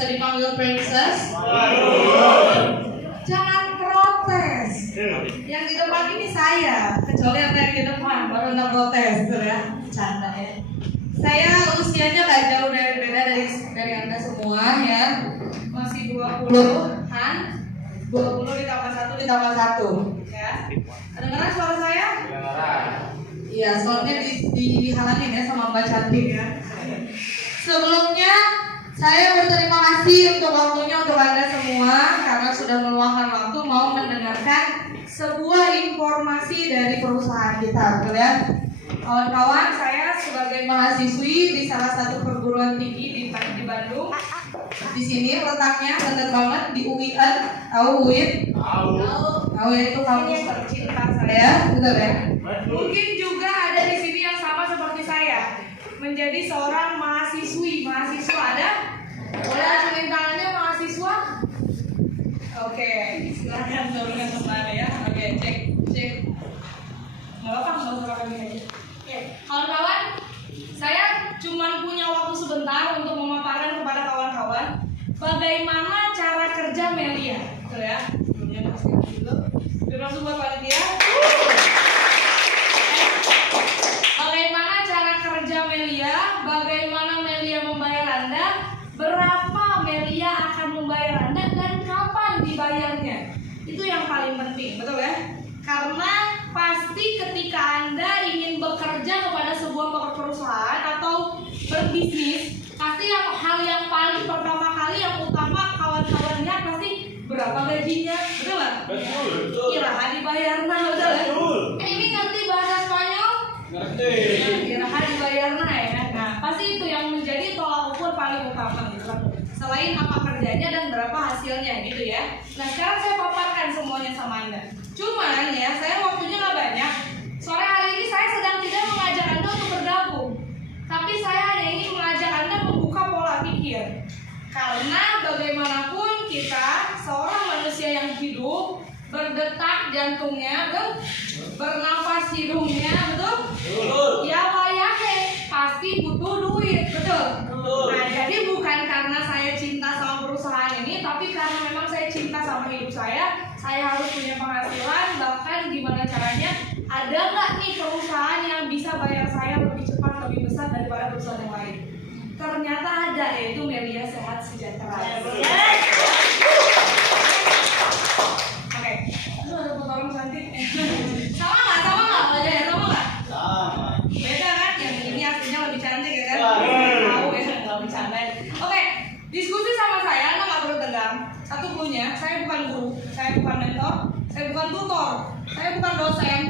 Bisa dipanggil princess? Jangan protes. Yang di depan ini saya, kecuali ada yang di depan baru anda protes, tuh ya, canda ya. Saya usianya nggak jauh beda dari anda semua ya, masih 20-an, 20 ditambah 1 ya. Kedengaran suara saya? Iya, soalnya dihalangin ya sama Mbak Cantik ya. Sebelumnya saya berterima kasih untuk waktunya untuk anda semua karena sudah meluangkan waktu mau mendengarkan sebuah informasi dari perusahaan kita, betul ya? Kawan-kawan, saya sebagai mahasiswi di salah satu perguruan tinggi di Bandung. Di sini letaknya dekat banget di UIN. Tahu UIN? Tahu ya, itu kampus tercinta saya, betul ya? Mungkin juga ada di sini yang sama seperti saya, menjadi seorang mahasiswi. Mahasiswa ada? Boleh acungin tangannya mahasiswa? Oke, silahkan turunkan kembali ya. Oke, cek. Nggak apa-apa, nggak usah pakai ini aja. Oke, kawan-kawan, saya cuma punya waktu sebentar untuk memaparkan kepada kawan-kawan bagaimana cara kerja Melia, betul ya? Sebelumnya kasih dulu. Langsung buat panitia. Bagaimana cara kerja Melia? Bagaimana Melia membayar Anda? Berapa Melia akan membayar Anda dan kapan dibayarnya? Itu yang paling penting, betul ya? Karena pasti ketika Anda ingin bekerja kepada sebuah perusahaan atau berbisnis, pasti hal yang paling pertama kali yang utama kawan-kawan lihat pasti berapa gajinya, betul nggak? Betul. Kiraha dibayar nah, betul ya? Ini ngerti bahasa Spanyol? Ngerti. Kiraha dibayar nah ya. Nah, pasti itu yang menjadi tolak ukur paling utama gitu kan. Selain apa kerjanya dan berapa hasilnya gitu ya. Nah, sekarang saya paparkan semuanya sama Anda. Cuman ya, saya waktunya nggak banyak. Sore hari ini saya sedang tidak mengajak Anda untuk bergabung, tapi saya hanya ingin mengajak Anda membuka pola pikir. Karena bagaimanapun kita seorang manusia yang hidup, berdetak jantungnya, bernafas hidungnya, betul? Ya wayahe, pasti butuh duit, betul? Nah, jadi bukan karena saya cinta sama perusahaan ini, tapi karena memang saya cinta sama hidup saya harus punya penghasilan. Bahkan gimana caranya, ada nggak nih perusahaan yang bisa bayar saya lebih cepat, lebih besar daripada perusahaan yang lain? Ternyata ada, yaitu Melia Sehat Sejahtera. Oke, itu ada foto cantik. Sama nggak wajahnya? Sama nggak? Sama. Beda kan? Yang ini aslinya lebih cantik ya kan? Tahu ya, nggak bercanda. Oke, diskusi sama saya, Anda nggak perlu tegang. Satu punya, saya bukan guru, saya bukan mentor, saya bukan tutor, saya bukan dosen,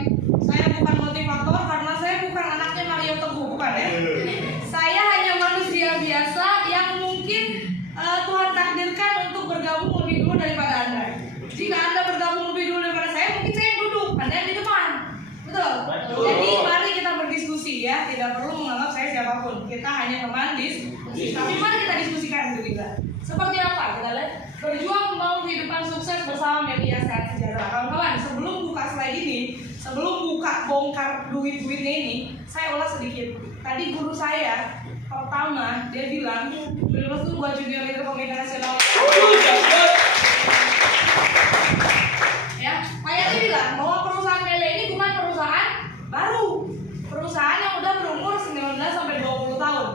saya bukan motivator, karena saya bukan anaknya Mario Teguh, bukan ya. Saya hanya manusia biasa yang mungkin Tuhan takdirkan untuk bergabung lebih dulu daripada Anda. Jika Anda bergabung lebih dulu daripada saya, mungkin saya yang duduk, Anda yang di depan. Betul? Jadi mari kita berdiskusi ya, tidak perlu menganggap saya siapapun. Kita hanya teman diskusi. Tapi mari kita diskusikan juga. Seperti apa? Kita lihat. Berjuang membangun kehidupan sukses bersama Melia Sehat Sejahtera. Kawan-kawan, sebelum buka slide ini, sebelum buka bongkar duit-duitnya ini, saya ulas sedikit. Tadi guru saya pertama dia bilang, lulus tuh buat junior leader komite nasional. Ya, dia bilang bahwa perusahaan Melia ini bukan perusahaan baru, perusahaan yang udah berumur 19 sampai 20 tahun.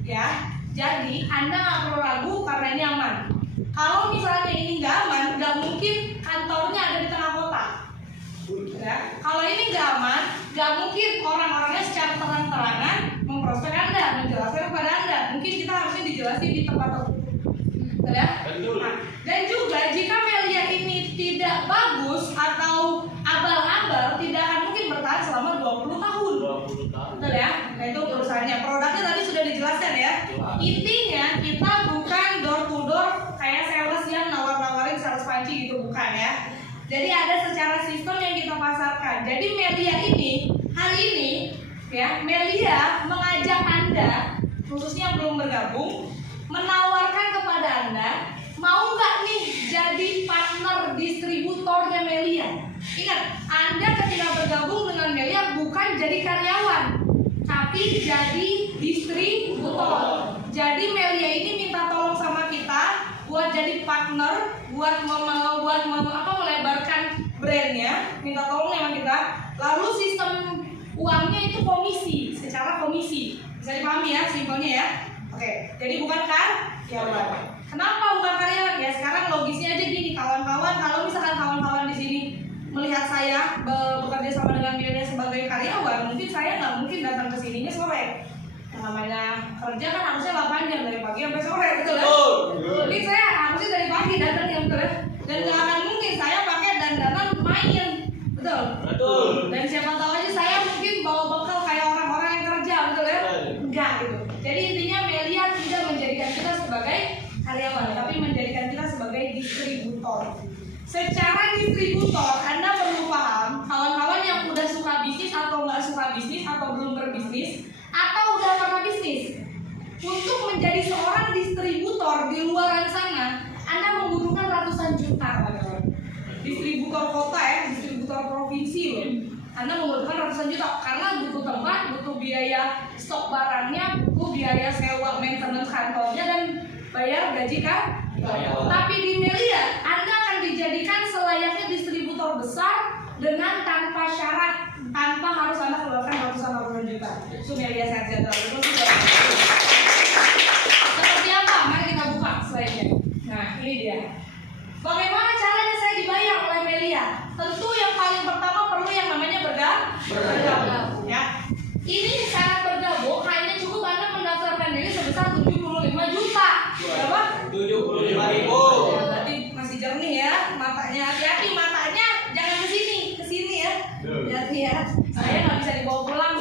Ya, jadi Anda nggak perlu ragu karena ini aman. Kalau misalnya ini nggak aman, nggak mungkin kantornya ada di tengah kota. Ya, kalau ini nggak aman, nggak mungkin orang-orangnya secara terang-terangan memprospek Anda, menjelaskan kepada Anda. Mungkin kita harusnya dijelasin di tempat tertutup. Ya? Nah, dan juga jika Melia ini tidak bagus atau abal-abal, tidak akan mungkin bertahan selama 20 tahun. Betul ya? Nah, itu perusahaannya. Produknya tadi sudah dijelaskan ya. Intinya kita bukan door to door kayak sales yang nawar-nawarin sales panci gitu, bukan ya. Jadi ada secara sistem yang kita pasarkan. Jadi Melia ini hari ini ya, Melia mengajak Anda khususnya yang belum bergabung, menawarkan kepada Anda, mau nggak nih jadi partner distributornya Melia? Ingat, Anda ketika bergabung dengan Melia bukan jadi karyawan, tapi tapi jadi distributor. Jadi Melia ini minta tolong sama kita buat jadi partner, buat melebarkan brandnya, minta tolong sama kita. Lalu sistem uangnya itu komisi, secara komisi. Bisa dipahami ya, simpelnya ya. Oke, jadi bukan karyawan. Kenapa bukan karyawan? Ya sekarang logisnya aja gini, kawan-kawan. Kalau misalkan kawan-kawan di sini melihat saya bekerja sama dengan Melia sebagai karyawan, mungkin saya nggak mungkin datang ke sininya sore. Namanya kerja kan harusnya 8 jam dari pagi sampai sore, betul ya? Jadi saya harusnya dari pagi datang ya, betul ya? Dan nggak akan mungkin saya pakai dandanan main, betul? Betul. Dan siapa tahu aja saya mungkin bawa bekal kayak orang-orang yang kerja, betul ya? Enggak gitu. Jadi intinya Melia tidak menjadikan kita sebagai karyawan, tapi menjadikan kita sebagai distributor. Secara distributor, Anda perlu paham, kawan-kawan yang udah suka bisnis atau nggak suka bisnis atau belum berbisnis atau udah pernah bisnis, untuk menjadi seorang distributor di luar sana, Anda membutuhkan ratusan juta, teman-teman. Distributor kota ya, distributor provinsi loh. Anda membutuhkan ratusan juta karena butuh tempat, butuh biaya stok barangnya, butuh biaya sewa maintenance kantornya dan bayar gaji kan? Tapi di Melia, Anda akan dijadikan selayaknya distributor besar dengan tanpa syarat, tanpa harus Anda keluarkan ratusan juta. Itu Melia sehat-sehat. Seperti apa? Mari kita buka slide-nya. Nah, ini dia. Bagaimana caranya saya dibayar oleh Melia? Tentu yang paling pertama perlu yang namanya bergabung. Ya. Ini syarat bergabung hanya cukup Anda mendaftarkan diri sebesar 75 juta. Berapa? 75.000. Ya, berarti masih jernih ya matanya. Hati-hati matanya, jangan ke sini ya. Hati ya. Saya nggak bisa dibawa pulang.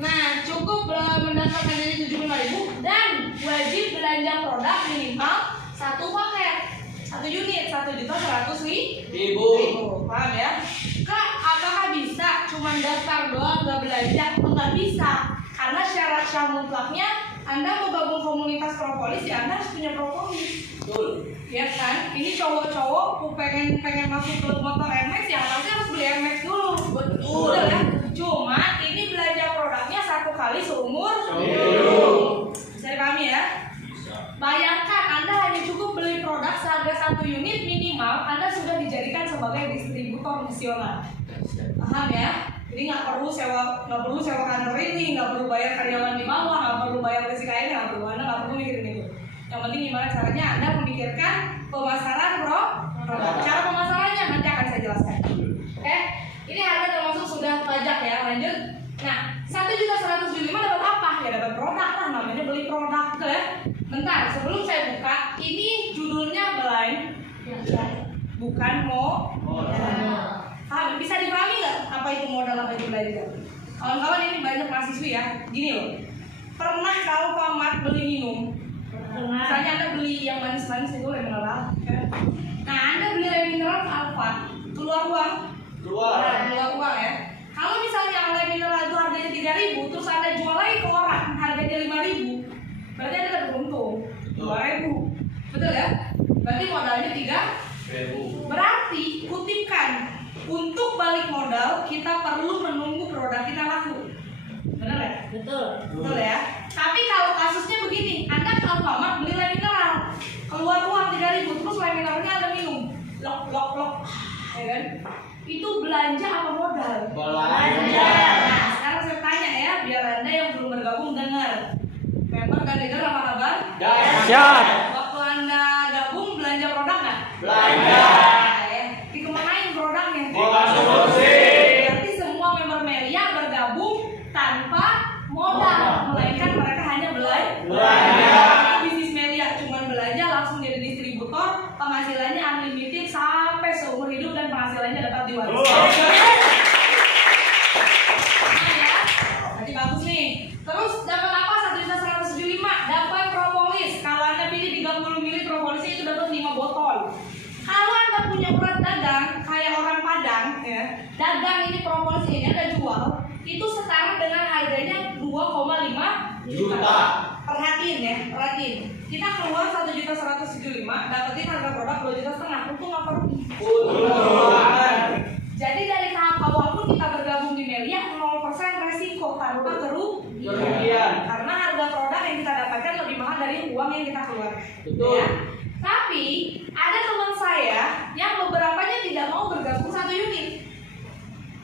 Nah, cukup mendaftarkan diri 75.000 dan wajib belanja produk minimal 1 paket, 1 unit, 1.100.000. Paham ya? Kak, apakah bisa cuma daftar doang nggak belanja? Nggak bisa, karena syarat mutlaknya Anda mau gabung komunitas propolis ya Anda harus punya propolis. Betul. Ya kan? Ini cowok-cowok pengen masuk klub motor MX ya pasti harus beli MX dulu. Betul ya. Cuma ini belanja produknya 1 kali seumur hidup. Bisa dipahami ya? Bayangkan Anda hanya cukup beli produk seharga 1 unit minimal, Anda sudah dijadikan sebagai distributor nasional. Paham ya? Jadi nggak perlu sewa kantor ini, nggak perlu bayar karyawan di bawah, nggak perlu bayar PSKN, nggak perlu. Anda nggak perlu mikirin itu. Yang penting gimana caranya Anda memikirkan pemasaran produk. Cara pemasarannya nanti akan saya jelaskan. Ini harga termasuk sudah pajak ya. Lanjut. Nah, 1.175.000 dapat apa? Ya dapat produk lah, namanya beli produk ya. Bentar, sebelum saya buka, ini judulnya blind, bukan modal. Bisa dipahami nggak apa itu modal, apa itu belajar? Kawan-kawan ini banyak mahasiswa ya. Gini loh, pernah kalau Pamat beli minum, misalnya Anda beli yang manis-manis itu lem mineral, nah Anda beli lem mineral Alfa, keluar uang ya. Kalau misalnya lem mineral itu harganya 3.000, terus Anda jual lagi ke orang harganya 5.000, berarti Anda dapat untung 2.000, betul ya? Berarti modalnya 3.000. Berarti kutipkan, untuk balik modal kita perlu menunggu produk kita laku. Benar ya? Betul ya. Tapi kalau kasusnya begini, Anda ke Alfamart beli lem mineral, keluar uang 3.000, terus lem mineralnya Anda minum, lok, ya kan? Itu belanja apa modal? Belanja. Nah, sekarang saya tanya ya, biar Anda yang belum bergabung dengar. Member dan dengar apa kabar? Siap. Waktu Anda gabung belanja produk nggak? Belanja. Dikemanain produknya? Konsumsi. Berarti semua member Melia bergabung tanpa modal, melainkan mereka hanya belanja. Bisnis Melia cuma belanja langsung jadi distributor, penghasilannya unlimited sampai seumur hidup dan penghasilannya dapat diwariskan. Nah ya, nanti bagus nih. Terus dapat apa? 1.175.000 dapat propolis. Kalau Anda pilih 30 ml propolisnya itu dapat 5 botol. Kalau Anda punya berat dagang kayak orang Padang ya, dagang ini propolis ini Anda jual, itu setara dengan harganya 2,5 juta. Perhatiin. Kita keluar 1.175.000, dapetin harga produk 2,5 juta. Untung apa rugi? Jadi dari tahap awal pun kita bergabung di Melia 0% resiko. Kerugian. Karena harga produk yang kita dapatkan lebih mahal dari uang yang kita keluarkan. Betul. Ya. Tapi ada teman saya yang beberapanya tidak mau bergabung 1 unit.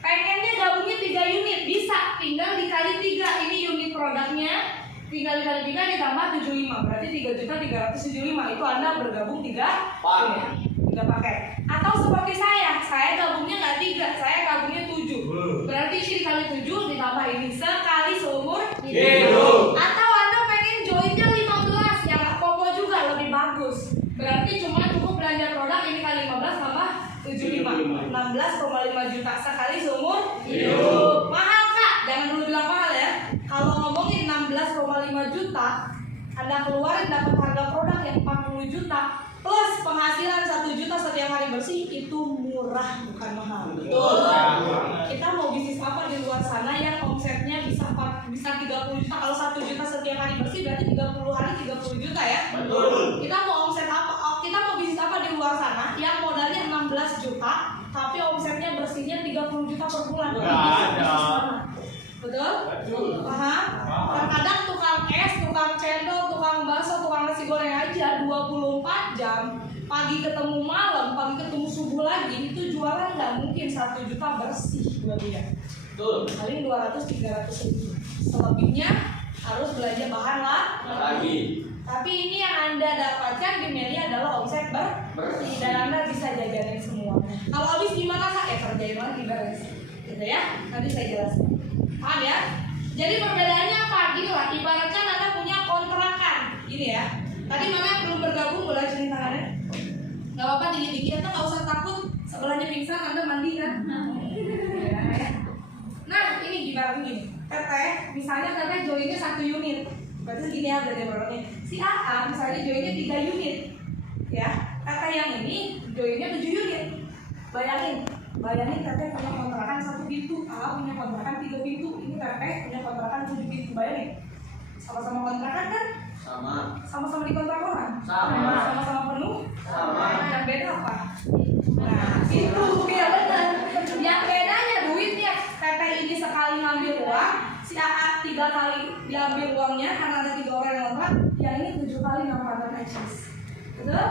Pengennya gabungnya 3 unit, bisa, tinggal dikali 3. Ini unit produknya, tinggal dikali 3 ditambah 75, berarti 3.375.000. Itu Anda bergabung 3 paket. Atau seperti saya gabungnya nggak 3, saya gabungnya 7. Berarti ini dikali 7 ditambah ini sekali seumur hidup. Atau Anda pengen joinnya 15, yang popo juga lebih bagus. Berarti cuma cukup belanja produk ini kali 15 tambah 75, 16,5 juta sekali seumur hidup. Mahal Kak? Jangan dulu bilang mahal ya. Kalau ngomongin 16,5 juta, Anda keluarin dapat harga produk yang 40 juta plus penghasilan 1 juta setiap hari bersih, itu murah bukan mahal. Betul. Kita mau bisnis apa di luar sana yang omsetnya bisa 30 juta? Kalau 1 juta setiap hari bersih berarti 30 hari 30 juta ya. Betul. Kita mau omset apa? Kita mau bisnis apa di luar sana yang modalnya 16 juta tapi omsetnya bersihnya 30 juta per bulan? Nggak ada. Betul? Betul. Paham? Terkadang tukang es, tukang cendol, tukang bakso, tukang nasi goreng aja 24 jam, pagi ketemu malam, pagi ketemu subuh lagi, itu jualan nggak mungkin 1 juta bersih buat dia. Betul. Paling 200-300 ribu. Selebihnya harus belanja bahan lah. Lagi. Tapi ini yang Anda dapatkan di Meli adalah omset bersih dan Anda bisa jajanin semua. Kalau habis gimana Kak? Kerjain lagi beres. Gitu ya. Nanti saya jelaskan. Paham ya? Jadi perbedaannya apa? Gini lah, ibaratkan Anda punya kontrakan. Gini ya. Tadi mana yang belum bergabung boleh cerita tangannya? Gak apa-apa, dikit-dikit, Anda gak usah takut. Sebelahnya pingsan, Anda mandi kan? Ya. Nah, ini gimana gini. Teteh, misalnya teteh joinnya 1 unit. Berarti segini ya berarti produknya. Si AA misalnya joinnya 3 unit. Ya, teteh yang ini joinnya 7 unit. Bayangin teteh punya kontrakan 1 pintu, AA punya kontrakan 3 pintu, ini teteh punya kontrakan 7 pintu. Bayangin, sama-sama kontrakan kan? Sama-sama di kontrak orang? Sama-sama penuh? Yang beda apa? Nah, itu ya benar. Yang bedanya duitnya, teteh ini sekali ngambil uang, si AA 3 kali diambil uangnya karena ada 3 orang yang kontrak, yang ini 7 kali nampakkan eksis. Betul?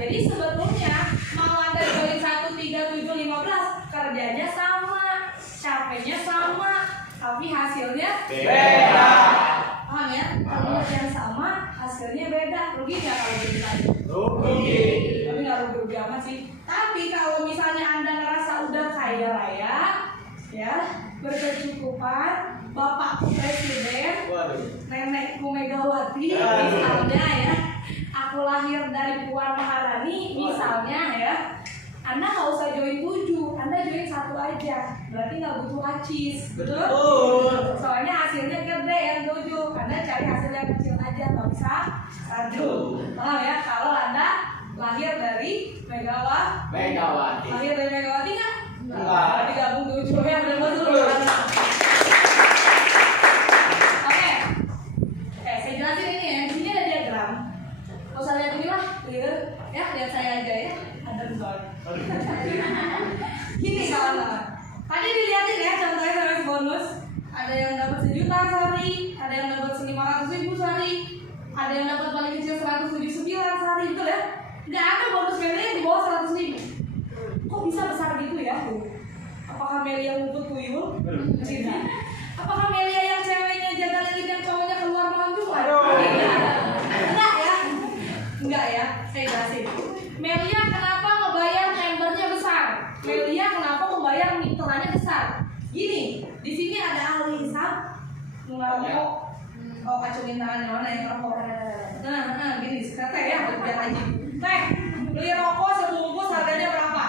Jadi sebetulnya mau Anda join 1, 3, 7, 15, kerjanya sama, capeknya sama, tapi hasilnya Beda. Paham ya? Kalau yang sama, hasilnya beda. Rugi nggak kalau gitu tadi? Rugi. Tapi nggak rugi amat sih. Tapi kalau misalnya Anda ngerasa udah kaya raya, ya, berkecukupan, bapakku presiden, nenekku Megawati, misalnya ya, aku lahir dari Puan Maharani, misalnya ya, Anda nggak usah join 7, Anda join 1 aja, berarti nggak butuh acis, betul? Soalnya hasilnya gede yang 7, Anda cari hasil yang kecil aja, nggak bisa 1. Paham ya? Kalau Anda lahir dari Megawati, lahir dari Megawati nggak? Enggak. Berarti gabung 7 ya, betul. Oke, saya jelasin ini ya. Di sini ada diagram. Kalau usah lihat ini lah, clear ya. Lihat saya aja ya. Ada soalnya. Gini kawan-kawan. Tadi dilihatin ya contohnya service bonus. Ada yang dapat 1 juta sehari, ada yang dapat 500.000 sehari, ada yang dapat paling kecil 179 sehari, betul ya? Nggak ada bonus Meli yang di bawah 100.000. Kok bisa besar gitu ya? Apakah Melia ngumpet tuyul? Tidak. Apakah Melia yang ceweknya jaga lagi dan cowoknya keluar malam juga? Enggak ya? Enggak ya? Saya jelasin. Melia kenapa ngebayar membernya besar? Melia kenapa membayar miteranya besar? Gini, di sini ada ahli hisab ngerokok. Oh, kacungin tangannya mana yang ngerokok? Nah, gini, teh ya, biar aja. Teh, beli rokok sebungkus harganya berapa?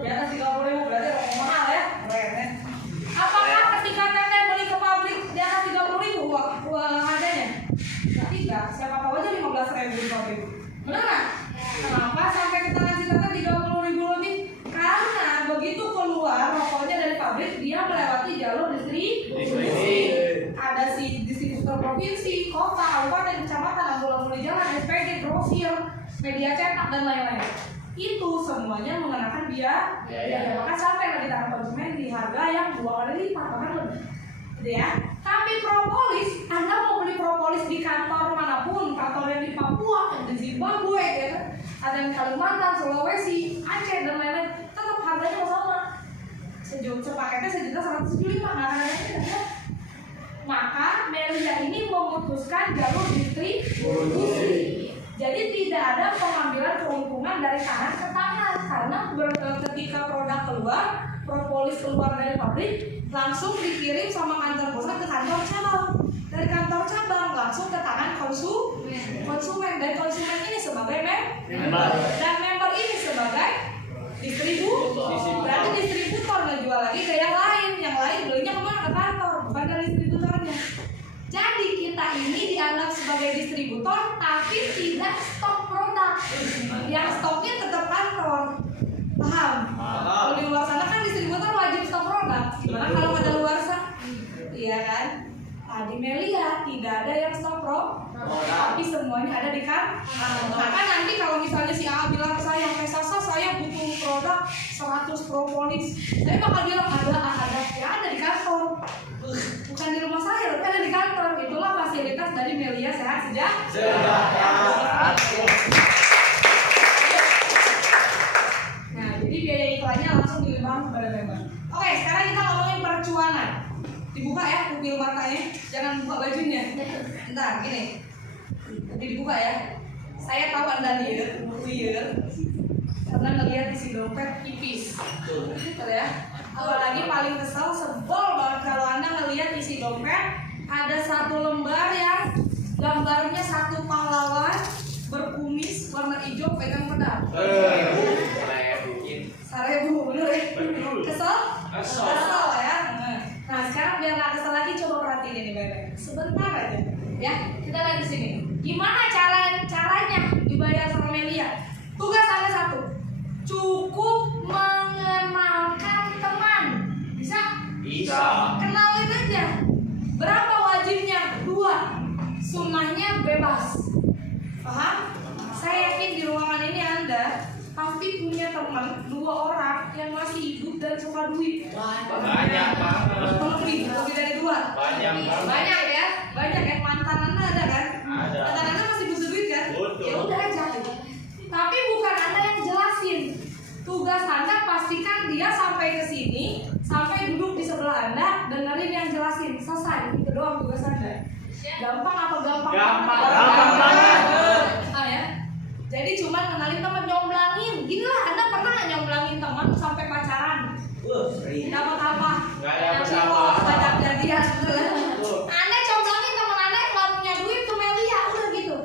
Di atas 30.000, berarti rokok mahal ya? Keren ya? Apakah ketika teteh beli ke pabrik di atas 30.000 harganya? Tidak, siapa tahu aja 15.000 di pabrik. Benar nggak? Kenapa sampai kita ngasih teteh 30.000 lebih? Karena begitu keluar rokoknya dari pabrik, dia melewati jalur distribusi. Ada si distributor provinsi, kota, kabupaten, kecamatan, ambulan jalan, SPG, grosir, media cetak dan lain-lain. itu semuanya mengenakan biaya. Maka sampai yang di tangan konsumen di harga yang 2 kali lipat bahkan lebih, gitu ya. Tapi propolis, Anda mau beli propolis di kantor manapun, kantor yang di Papua, di Zimbabwe, ya, ada yang Kalimantan, Sulawesi, Aceh dan lain-lain, tetap harganya sama. Sepaketnya $1.175.000, nggak akan ada yang beda. Maka Melia ini memutuskan jalur distribusi. Jadi tidak ada pengambilan keuntungan dari tangan ke tangan, karena ketika produk keluar, propolis keluar dari pabrik, langsung dikirim sama kantor pusat ke kantor cabang. Dari kantor cabang langsung ke tangan konsumen. Dan konsumen ini sebagai member, dan member ini sebagai distributor. Berarti distributor ngejual lagi ke yang lain belinya kemana? Ke kantor, bukan dari distributornya. Jadi kita ini dianggap sebagai distributor, tapi tidak stok produk. Yang stoknya tetap kantor. Paham? Kalau di luar sana kan distributor wajib stok produk. Gimana kalau ada luar sana? Iya kan? Di Melia tidak ada yang stok tapi semuanya ada di kantor. Maka nanti kalau misalnya si A bilang ke saya, Sasa saya butuh produk 100 propolis, saya bakal bilang ada ya ada di kantor. Bukan di rumah saya, tapi ada di kantor. Itulah fasilitas dari Melia Sehat Sejahtera. Nah, jadi biaya iklannya langsung dilimpahkan kepada member. Oke, sekarang kita ngomongin percuanan. Dibuka ya pupil matanya, jangan buka bajunya. Bentar, gini. Nanti dibuka ya. Saya tahu Anda liar, karena ngelihat isi dompet tipis. Betul ya. Apalagi paling kesel, sebel banget kalau Anda ngelihat isi dompet ada 1 lembar yang gambarnya 1 pahlawan berkumis warna hijau pegang pedang. Sarebu, bener ya? Kesel ya. Nah sekarang biar nggak kesel lagi, coba perhatiin ini baik-baik. Sebentar aja, ya. Kita lihat di sini. Gimana caranya dibayar sama Melia? Tugas Anda 1, cukup mengenalkan teman. Bisa? Kenalin aja. Berapa wajibnya? 2. Sunnahnya bebas. Paham? Saya yakin di ruangan ini Anda pasti punya teman 2 orang yang masih hidup dan suka duit. Banyak banget. Lebih dari 2. Banyak ya. Banyak yang mantan Anda ada kan? Mantan Anda masih butuh duit kan? Ya udah aja. Tapi bukan Anda yang jelasin. Tugas Anda pastikan dia sampai ke sini, sampai duduk di sebelah Anda, dengerin yang jelasin. Selesai. Itu doang tugas Anda. Gampang apa gampang? Gampang banget. Ya. Jadi cuma kenalin teman, nyomblangin. Gini lah, Anda pernah nggak nyomblangin teman sampai pacaran? Dapat apa? Nggak dapat apa-apa. Banyak jadian. Anda comblangin teman Anda yang nggak punya duit ke Melia, udah gitu.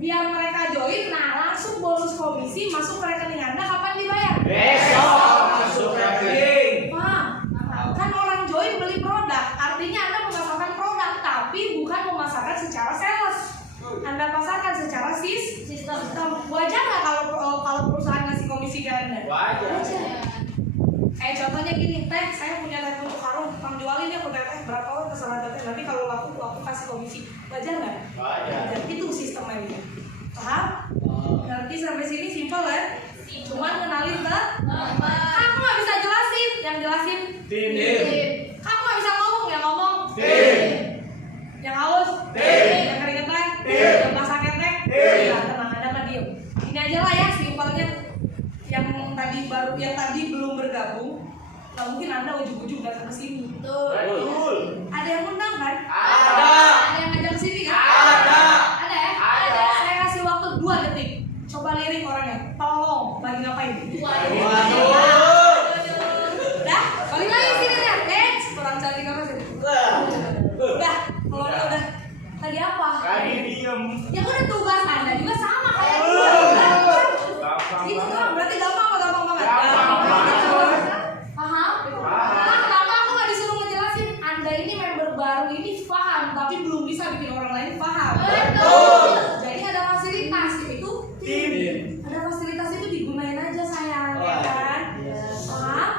Biar mereka join, nah langsung bonus komisi masuk ke rekening Anda. Kapan dibayar? Besok masuk rekening. Paham? Kan orang join beli produk, artinya Anda memasarkan produk, tapi bukan memasarkan secara sales. Anda pasarkan secara sistem. Wajar nggak kalau perusahaan ngasih komisi ke Anda? Wajar. Contohnya gini, teh, saya punya teh untuk karung, Bang jualin ya ke teh berapa orang terserah teh. Nanti kalau laku aku kasih komisi. Wajar nggak? Wajar. Itu sistemnya ini. Paham? Ngerti sampai sini simpel ya? Cuman kenalin ke kamu nggak bisa jelasin, yang jelasin Tim. Kamu nggak bisa ngomong, yang ngomong Tim. yang haus yang keringetan, yang nggak sakit teh, ya tenang, ada mah diem. Ini aja lah ya simpelnya. Yang tadi belum bergabung, nggak mungkin Anda ujung-ujung datang ke sini. Betul. Ada yang undang kan? Ada. Ada yang ngajak ke sini kan? Ada ya? Ada. Saya kasih waktu 2 detik. Coba lirik orangnya. Tolong, lagi ngapain? Waduh. Udah, balik lagi sini ya. Kurang cantik apa sih? Udah, kalau udah. Lagi apa? Lagi diem. Ya udah, tugas Anda juga sama kayak gua. Gitu doang, berarti gampang apa gampang banget? Gampang banget. Paham? Nah, kenapa aku nggak disuruh ngejelasin? Anda ini member baru ini paham, tapi belum bisa bikin orang lain paham. Betul. Jadi ada fasilitas itu Tim. Ada fasilitas itu digunain aja sayang, ya kan? Paham?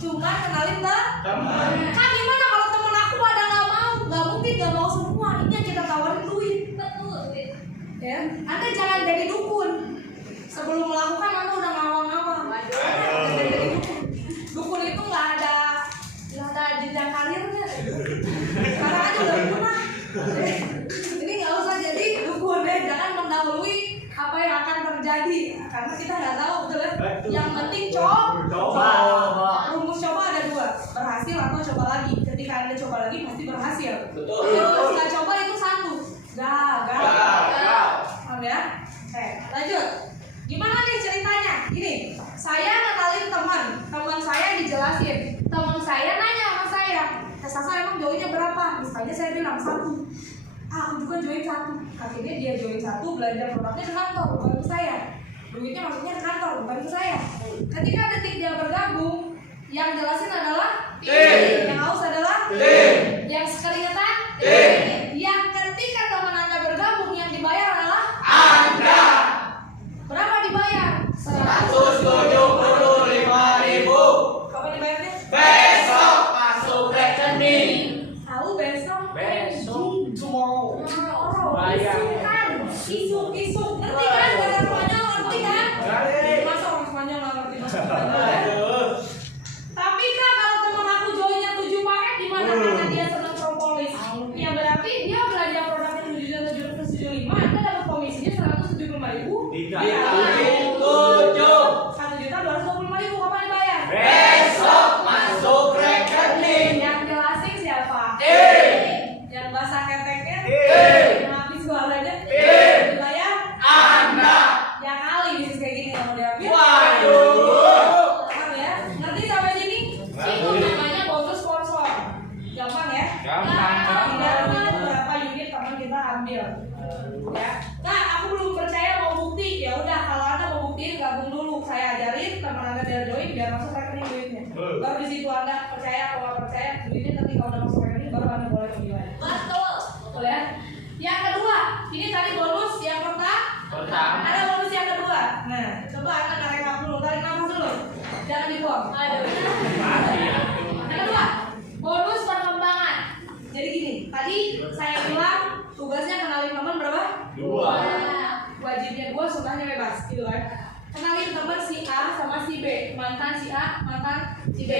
Cuma kenalin ke Teman. Kak, gimana kalau temen aku pada nggak mau? Nggak mungkin nggak mau semua. Ini yang kita tawarin duit. Betul. Ya, Anda jangan jadi dukun. Sebelum melakukan Anda udah ngawang karena kita nggak tahu betul ya. Betul. Yang penting Coba. Rumus coba ada dua, berhasil atau coba lagi. Ketika Anda coba lagi pasti berhasil. Betul. Kalau nggak coba itu satu, gagal. Paham ya? Oke, lanjut. Gimana nih ceritanya? Gini, saya kenalin teman saya dijelasin. Teman saya nanya sama saya, Sasa emang joinnya berapa? Misalnya saya bilang 1. Aku juga join 1. Akhirnya dia join 1, belajar produknya ke kantor, bukan ke saya. Duitnya maksudnya ke kantor, bukan ke saya. Ketika detik dia bergabung, yang jelasin adalah tim. Yang haus adalah tim. Yang sekeringetan tim. Yang ketika teman Anda bergabung, yang dibayar adalah Anda. berapa dibayar? 175.000. Kapan dibayarnya? Besok masuk rekening. Tahu besok? Tomorrow. Bayar. Isu. Ngerti kan? Bahasa Spanyol ngerti kan? Masa orang Spanyol nggak ngerti bahasa Spanyol? Tapi kan kalau teman aku joinnya 7 paket gimana? Karena dia senang propolis. Ya berarti dia belanja produknya 7.775, Anda dapat komisinya 175.000. Dikali 7. 1.225.000 kapan dibayar? Besok masuk rekening. Yang jelasin siapa? Yang basah keteknya? Yang habis suaranya? Dibayar? Anda. Ya kali bisnis kayak gini yang mau diambil. Waduh. Paham ya? Ngerti sampai sini? Itu namanya bonus sponsor. Gampang ya? Tinggal berapa unit teman kita ambil. Ya. Nah, aku belum percaya mau bukti. Ya udah, kalau Anda mau buktiin gabung dulu. Saya ajarin teman Anda dia join biar masuk rekening duitnya. Baru di situ Anda percaya atau nggak percaya, duitnya nanti kalau udah masuk rekening baru Anda boleh menilai. Betul ya? Yang kedua, ini tadi bonus yang pertama. Ada bonus yang kedua. Nah, coba Anda tarik nafas dulu, tarik nafas dulu. Jangan dibuang. Yang kedua, bonus perkembangan. Jadi gini, tadi saya bilang tugasnya kenalin teman berapa? 2. Nah, wajibnya 2, sunnahnya bebas, gitu kan? Kenalin teman si A sama si B, mantan si A, mantan si B,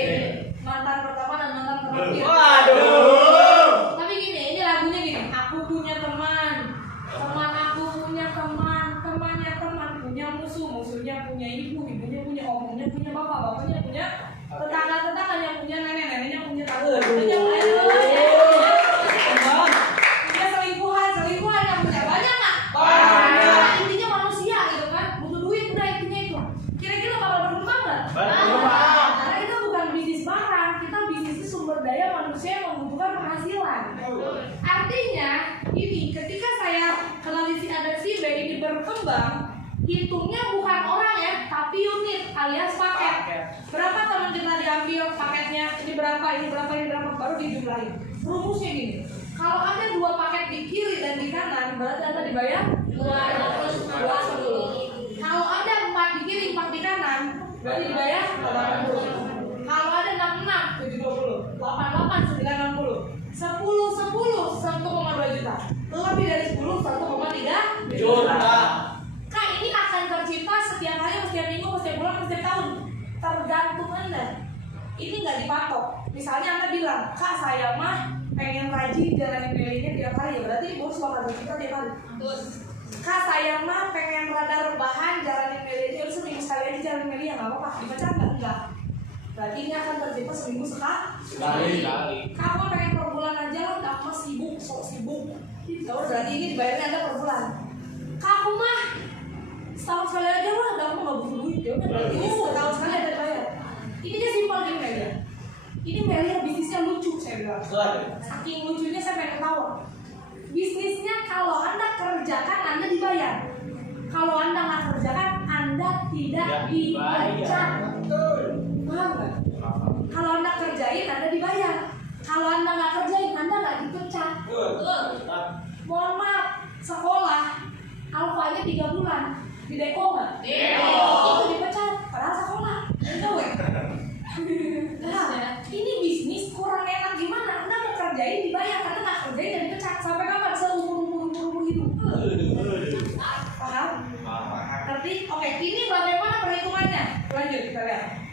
mantan pertama dan mantan terakhir. Waduh. Tapi gini, ini lagunya gini. Aku punya teman aku punya teman, temannya teman punya musuh, musuhnya punya ibu, ibunya punya om, omnya punya bapak, bapaknya punya tetangga-tetangganya punya nenek, neneknya punya tante, punya selingkuhan yang punya banyak nggak? Banyak. Intinya manusia gitu kan, butuh duit udah intinya itu. Kira-kira bakal berkembang nggak? Berkembang. Karena kita bukan bisnis barang, kita bisnis sumber daya manusia yang membutuhkan penghasilan. Artinya, ini ketika saya kenalin si A dan si B ini berkembang, hitungnya bukan orang ya, tapi unit alias paket. Berapa teman kita diambil paketnya? Ini berapa, baru dijumlahin. Rumusnya gini. Kalau ada 2 paket di kiri dan di kanan, berarti Anda dibayar 220. Kalau ada 4 di kiri, 4 di kanan, berarti dibayar 80. Kalau ada 66, 720, 88, 960, 10, 1,2 juta. Lebih dari 10, 1,3 Juta. Kak, ini akan tercipta setiap hari, setiap minggu, setiap bulan, setiap tahun. Tergantung Anda. Ini nggak dipatok. Misalnya Anda bilang, Kak saya mah pengen rajin jalanin mailinnya tiap hari, ya berarti bonus bakal tercipta tiap hari. Kak saya mah pengen rada rebahan jalanin mailinnya, udah seminggu sekali aja jalanin mailinnya, nggak apa-apa. Dibaca enggak? Berarti ini akan tercipta seminggu sekali. Kak aku pengen per bulan aja lah, nggak mah sibuk, sok sibuk. Berarti ini dibayarnya Anda per bulan. Kak aku mah setahun sekali aja lah, nggak butuh duit ya udah berarti ini setahun sekali ada dibayar. Ini dia simpel gini Melia. Ini Melia bisnisnya lucu saya bilang. Saking lucunya saya pengen ketawa. Bisnisnya kalau Anda kerjakan Anda dibayar. Kalau Anda nggak kerjakan Anda tidak dipecat. Paham nggak? Kalau Anda kerjain Anda dibayar. Kalau Anda nggak kerjain Anda nggak dipecat. Mohon maaf, sekolah alfanya 3 bulan di Deko nggak? Itu dipecat, padahal sekolah. Tahu ya? Nah, ini bisnis kurang enak gimana? Anda mau kerjain dibayar, Anda nggak kerjain dan dipecat. Sampai kapan? Seumur hidup. Paham? Ngerti? Oke, ini bagaimana perhitungannya? Lanjut kita lihat.